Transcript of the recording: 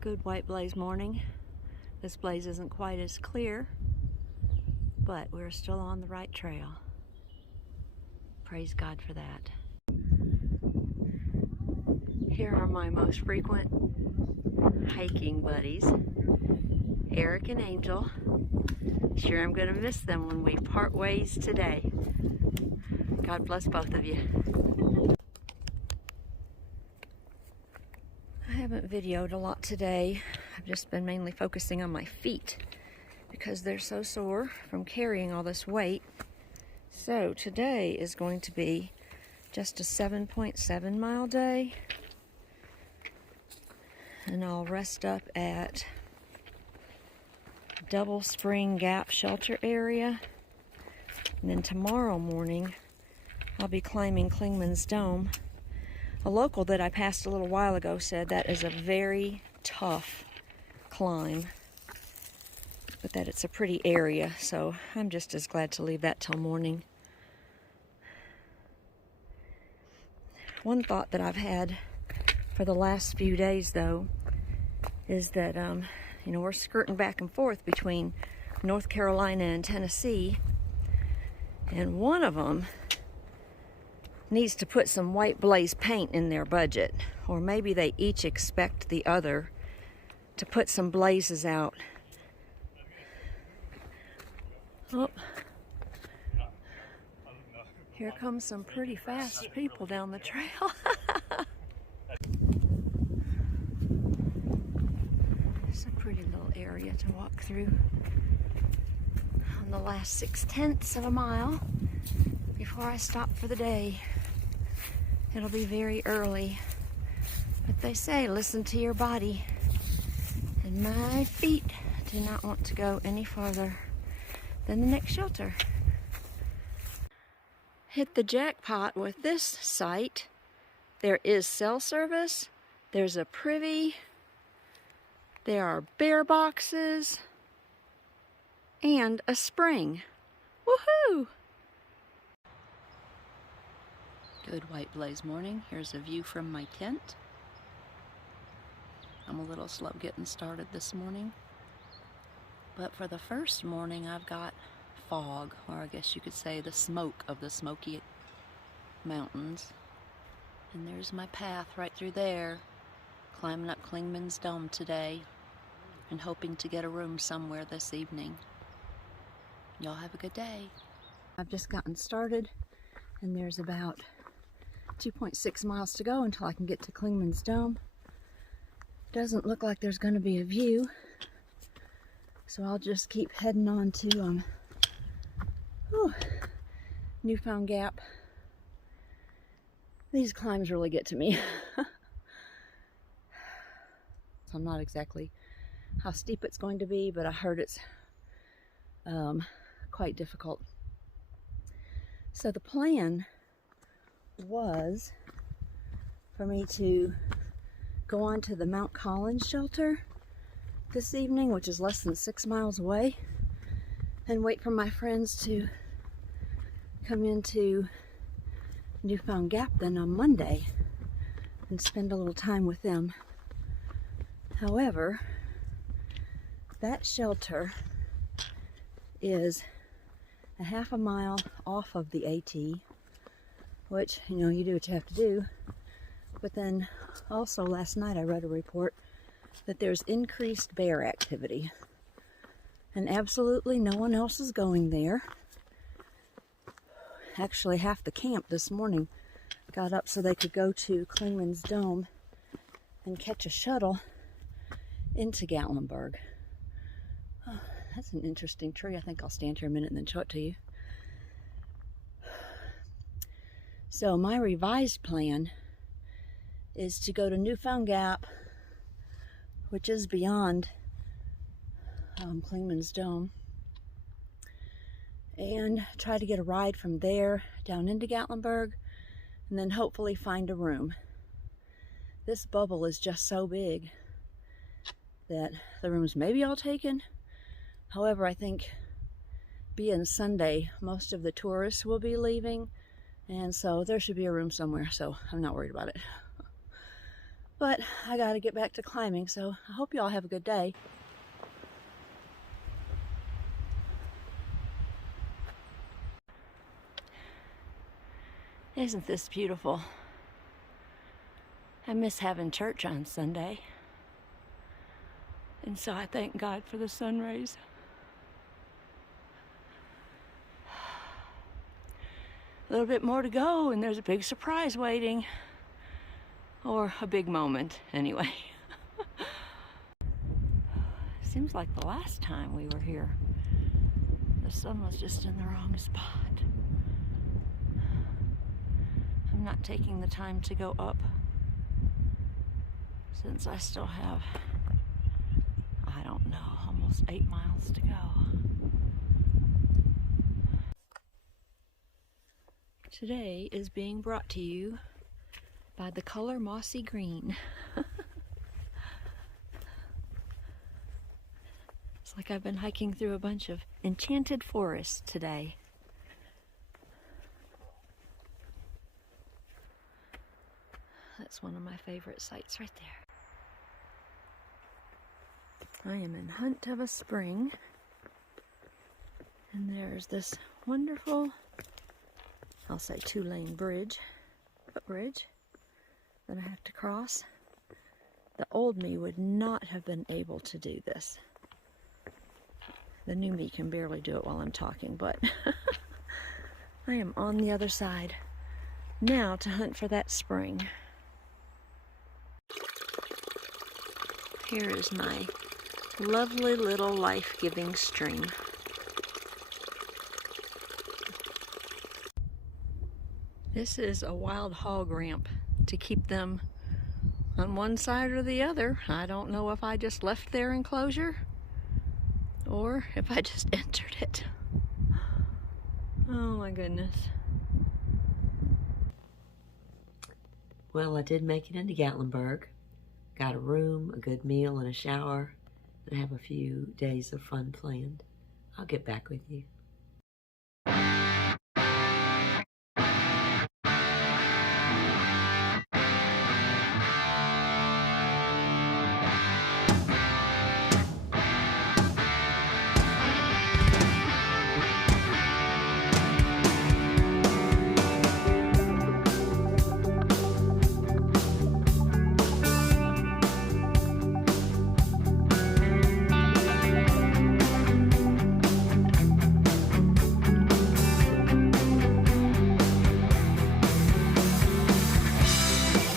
Good white blaze morning. This blaze isn't quite as clear, but we're still on the right trail. Praise God for that. Here are my most frequent hiking buddies, Eric and Angel. Sure, I'm gonna miss them when we part ways today. God bless both of you. I haven't videoed a lot today. I've just been mainly focusing on my feet because they're so sore from carrying all this weight. So today is going to be just a 7.7 mile day, and I'll rest up at Double Spring Gap Shelter area, and then tomorrow morning I'll be climbing Clingman's Dome. A local that I passed a little while ago said that is a very tough climb, but that it's a pretty area, so I'm just as glad to leave that till morning. One thought that I've had for the last few days, though, is that, we're skirting back and forth between North Carolina and Tennessee, and one of them needs to put some white blaze paint in their budget, or maybe they each expect the other to put some blazes out. Oh, here comes some pretty fast people down the trail. It's a pretty little area to walk through. On the last 6/10 of a mile before I stop for the day. It'll be very early, but they say listen to your body, and my feet do not want to go any farther than the next shelter. Hit the jackpot with this site. There is cell service, there's a privy, there are bear boxes, and a spring. Woohoo! Good white blaze morning. Here's a view from my tent. I'm a little slow getting started this morning, but for the first morning I've got fog, or I guess you could say the smoke of the Smoky Mountains. And there's my path right through there, climbing up Clingman's Dome today and hoping to get a room somewhere this evening. Y'all have a good day. I've just gotten started, and there's about 2.6 miles to go until I can get to Clingman's Dome. Doesn't look like there's going to be a view, so I'll just keep heading on to Newfound Gap. These climbs really get to me. So I'm not exactly how steep it's going to be, but I heard it's quite difficult. So the plan was for me to go on to the Mount Collins shelter this evening, which is less than 6 miles away, and wait for my friends to come into Newfound Gap then on Monday and spend a little time with them. However, that shelter is a half a mile off of the AT, which, you do what you have to do. But then also last night I read a report that there's increased bear activity, and absolutely no one else is going there. Actually, half the camp this morning got up so they could go to Clingman's Dome and catch a shuttle into Gatlinburg. Oh, that's an interesting tree. I think I'll stand here a minute and then show it to you. So my revised plan is to go to Newfound Gap, which is beyond Clingman's Dome, and try to get a ride from there down into Gatlinburg, and then hopefully find a room. This bubble is just so big that the rooms may be all taken. However, I think being Sunday, most of the tourists will be leaving, and so there should be a room somewhere, so I'm not worried about it. But I gotta get back to climbing, so I hope you all have a good day. Isn't this beautiful? I miss having church on Sunday. And so I thank God for the sun rays. A little bit more to go, and there's a big surprise waiting. Or a big moment, anyway. Seems like the last time we were here, the sun was just in the wrong spot. I'm not taking the time to go up since I still have, I don't know, almost 8 miles to go. Today is being brought to you by the color mossy green. It's like I've been hiking through a bunch of enchanted forests today. That's one of my favorite sights right there. I am in hunt of a spring, and there's this wonderful, I'll say 2-lane footbridge that I have to cross. The old me would not have been able to do this. The new me can barely do it while I'm talking, but I am on the other side now to hunt for that spring. Here is my lovely little life-giving stream. This is a wild hog ramp to keep them on one side or the other. I don't know if I just left their enclosure or if I just entered it. Oh my goodness. Well, I did make it into Gatlinburg. Got a room, a good meal, and a shower, and I have a few days of fun planned. I'll get back with you.